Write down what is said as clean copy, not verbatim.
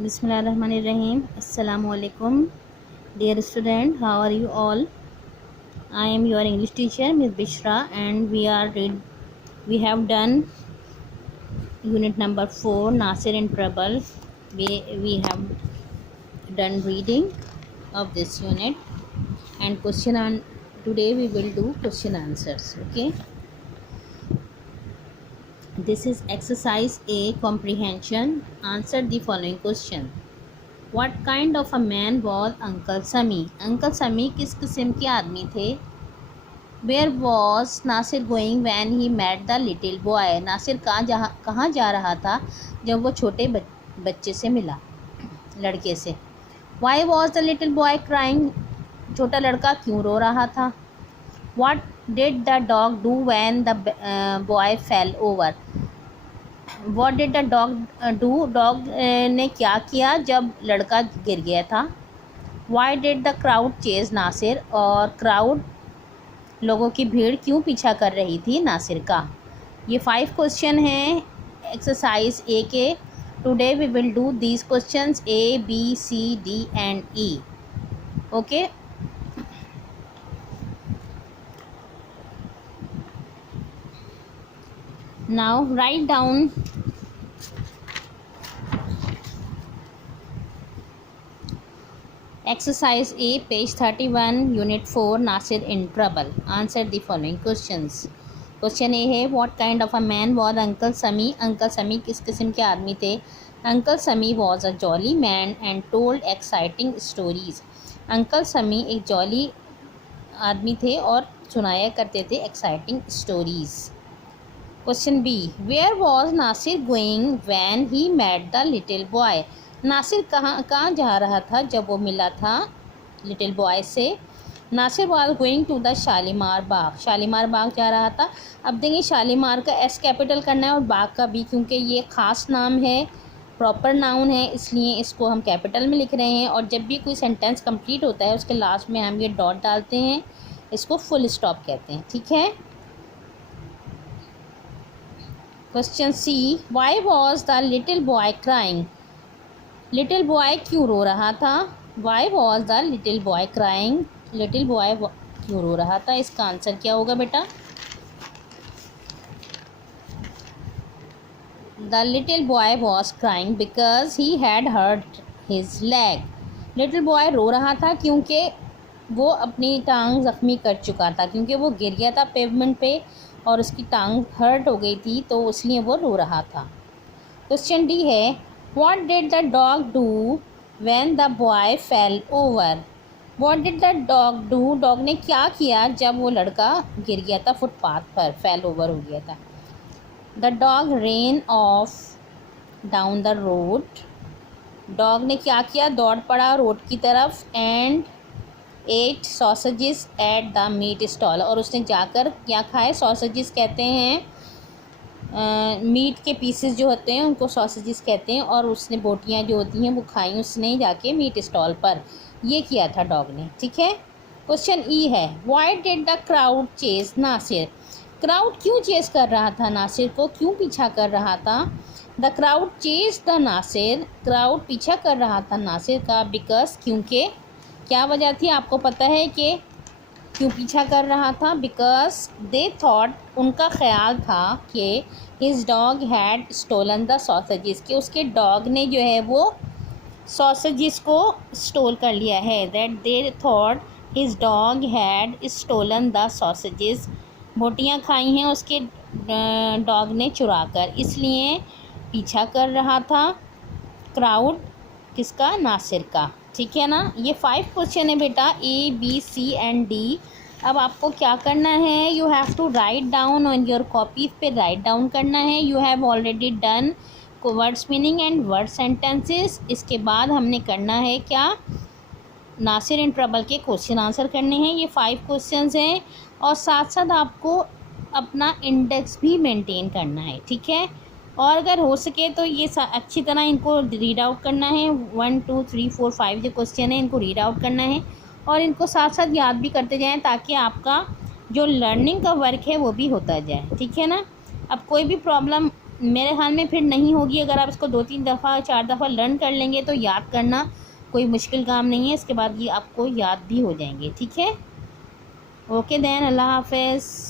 Bismillahirrahmanirrahim. Assalamualaikum. Dear student, how are you all? I am your English teacher, Ms. Bishra, and we have done unit number 4, Nasir in Trouble. We have done reading of this unit and today we will do question answers. Okay. This is exercise A, comprehension. Answer the following question. What kind of a man was Uncle Sami? Uncle Sami किस किस्म के आदमी थे? Where was Nasir going when he met the little boy? Nasir कहाँ जा रहा था जब वो छोटे बच्चे से मिला, लड़के से? Why was the little boy crying? छोटा लड़का क्यों रो रहा था? What did the dog do when the boy fell over? What did the dog do? Dog ने क्या किया जब लड़का गिर गया था? Why did the crowd chase Nasir? और क्राउड, लोगों की भीड़ क्यों पीछा कर रही थी नासिर का? ये 5 क्वेश्चन हैं exercise A K. Today we will do these questions A, B, C, D and E. Okay. Now write down exercise A, page 31, unit 4, Nasir in trouble. Answer the following questions. Question A है, what kind of a man was Uncle Sami? Uncle Sami किस किस्म के आदमी थे? Uncle Sami was a jolly man and told exciting stories. Uncle Sami एक jolly आदमी थे और सुनाया करते थे exciting stories. Question B, where was Nasir going when he met the little boy? Nasir कहाँ जा रहा था जब वो मिला था लिटिल बॉय से? Nasir was going to the Shalimar बाग. शालीमार बाग जा रहा था. अब देखिए, शालीमार का S कैपिटल करना है और बाग का B, क्योंकि ये ख़ास नाम है, प्रॉपर नाउन है, इसलिए इसको हम कैपिटल में लिख रहे हैं. और जब भी कोई सेंटेंस कंप्लीट होता है उसके लास्ट में हम ये डॉट डालते हैं, इसको फुल स्टॉप कहते हैं. ठीक है. Question C, why was the little boy crying? Little boy क्यों रो रहा था? Why was the little boy crying? Little boy क्यों रो रहा था? इसका आंसर क्या होगा बेटा? The little boy was crying because he had hurt his leg. Little boy रो रहा था क्योंकि वो अपनी टांग ज़ख्मी कर चुका था, क्योंकि वो गिर गया था पेवमेंट पे और उसकी टांग हर्ट हो गई थी, तो इसलिए वो रो रहा था. क्वेश्चन डी है, What did the dog do when the boy fell over? What did the dog do? Dog ने क्या किया जब वो लड़का गिर गया था फुटपाथ पर, फेल ओवर हो गया था? The dog ran off down the road. Dog ने क्या किया? दौड़ पड़ा रोड की तरफ. And ate sausages at the meat stall. और उसने जाकर क्या खाए? सॉसेजेस कहते हैं, मीट के पीसेस जो होते हैं उनको सॉसेजेस कहते हैं. और उसने बोटियां जो होती हैं वो खाई उसने जाके मीट स्टॉल पर. ये किया था डॉग ने. ठीक है. क्वेश्चन ई है, why did the crowd chase Nasir? Crowd क्यों चेस कर रहा था नासिर को? क्यों पीछा कर रहा था? The crowd chase the Nasir. Crowd पीछा कर रहा था नासिर का बिकॉज, क्योंकि. क्या वजह थी? आपको पता है कि क्यों पीछा कर रहा था? बिकॉज दे थॉट, उनका ख्याल था कि his dog had stolen the sausages, कि उसके डॉग ने जो है वो सॉसेजेस को स्टोल कर लिया है. That they thought his dog had stolen the sausages. बोटियां खाई हैं उसके डॉग ने चुरा कर, इसलिए पीछा कर रहा था क्राउड किसका? नासिर का. ठीक है ना. ये 5 क्वेश्चन है बेटा, A, B, C and D. अब आपको क्या करना है? You have to write down on your copy पे राइट डाउन करना है. You have already done words meaning and word sentences. इसके बाद हमने करना है क्या? नासिर इन ट्रबल के क्वेश्चन आंसर करने हैं. ये 5 क्वेश्चन हैं और साथ साथ आपको अपना इंडेक्स भी मेंटेन करना है. ठीक है. और अगर हो सके तो ये अच्छी तरह इनको रीड आउट करना है. 1 2 3 4 5 जो क्वेश्चन है इनको रीड आउट करना है और इनको साथ साथ याद भी करते जाएं, ताकि आपका जो लर्निंग का वर्क है वो भी होता जाए. ठीक है ना. अब कोई भी प्रॉब्लम मेरे ख्याल में फिर नहीं होगी। अगर आप इसको 2-3 दफ़ा 4 दफ़ा लर्न कर लेंगे तो याद करना कोई मुश्किल काम नहीं है। इसके बाद ये आपको याद भी हो जाएंगे। ठीक है, ओके देन, अल्लाह हाफ़िज़।